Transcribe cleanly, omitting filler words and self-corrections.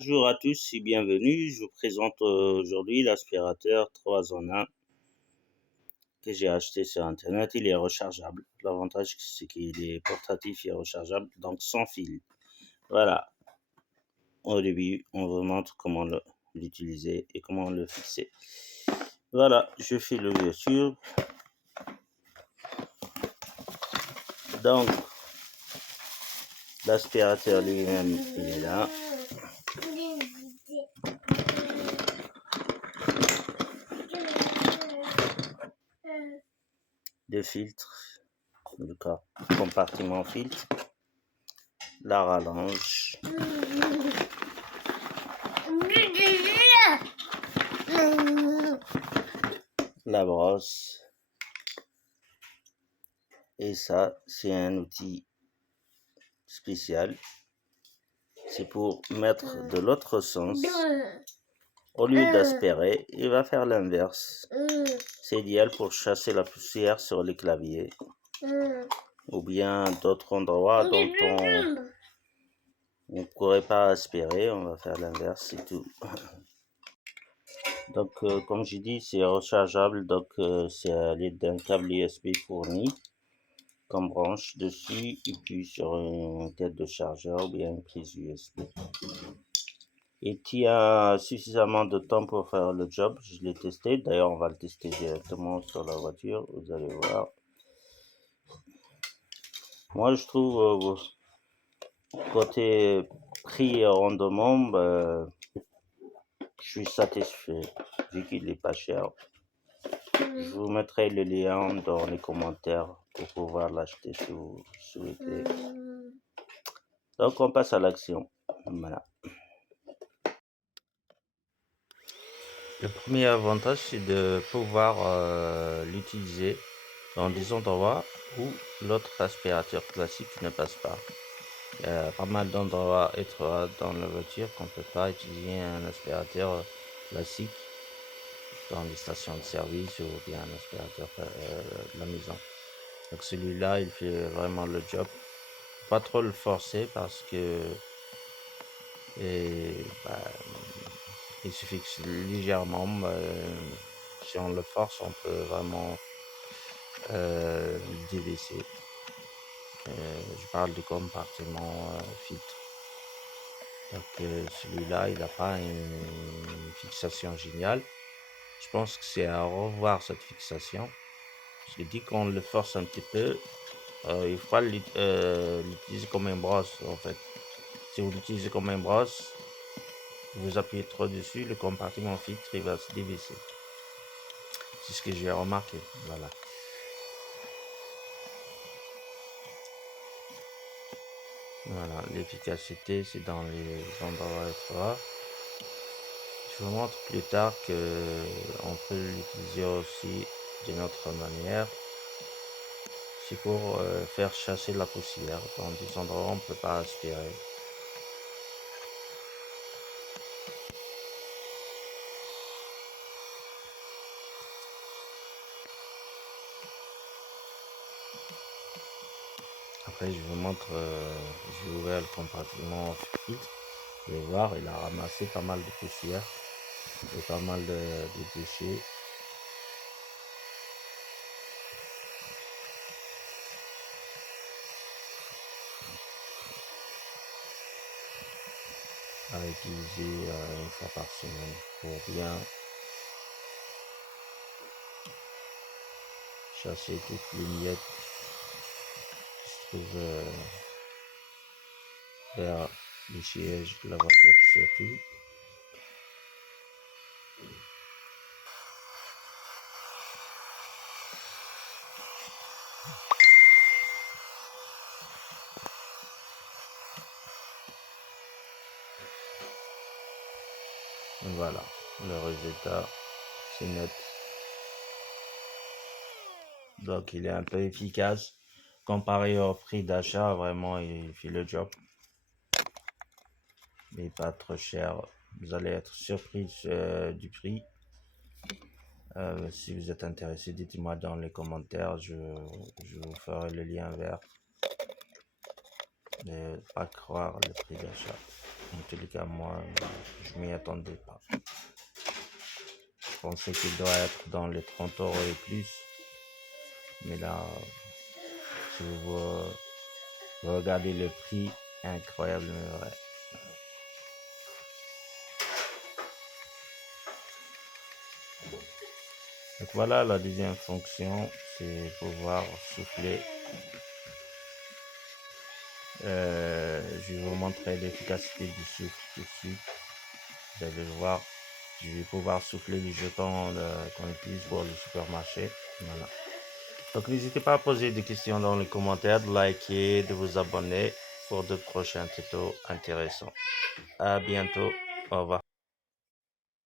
Bonjour à tous et bienvenue. Je vous présente aujourd'hui l'aspirateur 3 en 1 que j'ai acheté sur internet. Il est rechargeable. L'avantage, c'est qu'il est portatif et rechargeable, donc sans fil. Voilà. Au début, on vous montre comment l'utiliser et comment le fixer. Voilà, je fais l'ouverture. Donc, l'aspirateur lui-même, il est là. Le filtre, le compartiment filtre, la rallonge, la brosse, et ça, c'est un outil spécial. C'est pour mettre de l'autre sens. Au lieu d'aspirer, il va faire l'inverse. C'est idéal pour chasser la poussière sur les claviers ou bien d'autres endroits dont on ne pourrait pas aspirer. On va faire l'inverse, c'est tout. Donc, comme j'ai dit, c'est rechargeable. Donc, c'est à l'aide d'un câble USB fourni qu'on branche dessus et puis sur une tête de chargeur ou bien une prise USB. Et tu as suffisamment de temps pour faire le job. Je l'ai testé. D'ailleurs, on va le tester directement sur la voiture. Vous allez voir. Moi, je trouve côté prix et rendement, je suis satisfait vu qu'il est pas cher. Je vous mettrai le lien dans les commentaires pour pouvoir l'acheter si vous souhaitez. Donc, on passe à l'action. Voilà. Le premier avantage, c'est de pouvoir l'utiliser dans des endroits où l'autre aspirateur classique ne passe pas. Il y a pas mal d'endroits étroits dans la voiture qu'on ne peut pas utiliser un aspirateur classique dans les stations de service ou bien un aspirateur de la maison. Donc celui-là, il fait vraiment le job. Pas trop le forcer parce que il se fixe légèrement. Si on le force, on peut vraiment le dévisser. Je parle du compartiment filtre. Donc celui-là, il n'a pas une fixation géniale. Je pense que c'est à revoir cette fixation. Parce que dès qu'on le force un petit peu, il faut l'utiliser comme une brosse en fait. Si vous l'utilisez comme une brosse, vous appuyez trop dessus, le compartiment filtre il va se dévisser. C'est ce que j'ai remarqué. Voilà. Voilà, l'efficacité c'est dans les endroits étroits. Je vous montre plus tard que on peut l'utiliser aussi d'une autre manière. C'est pour faire chasser la poussière dans des endroits où on ne peut pas aspirer. Après, je vous montre, j'ai ouvert le compartiment filtre. Vous allez voir, il a ramassé pas mal de poussière et pas mal de déchets. À utiliser une fois par semaine pour bien chasser toutes les miettes qui se trouvent vers les sièges de la voiture surtout. Voilà, le résultat, c'est net. Donc il est un peu efficace. Comparé au prix d'achat, vraiment il fait le job. Mais pas trop cher. Vous allez être surpris du prix. Si vous êtes intéressé, dites-moi dans les commentaires. Je vous ferai le lien vers. Ne pas croire le prix d'achat. En tous les cas, moi, je m'y attendais pas. Je pensais qu'il doit être dans les 30 euros et plus. Mais là, si vous regardez le prix, incroyable, mais vrai. Donc voilà, la deuxième fonction, c'est pouvoir souffler. Je vais vous montrer l'efficacité du souffle tout de suite. Vous allez le voir. Je vais pouvoir souffler les jetons qu'on utilise pour le supermarché. Voilà. Donc n'hésitez pas à poser des questions dans les commentaires, de liker, de vous abonner pour de prochains tutos intéressants. À bientôt. Au revoir.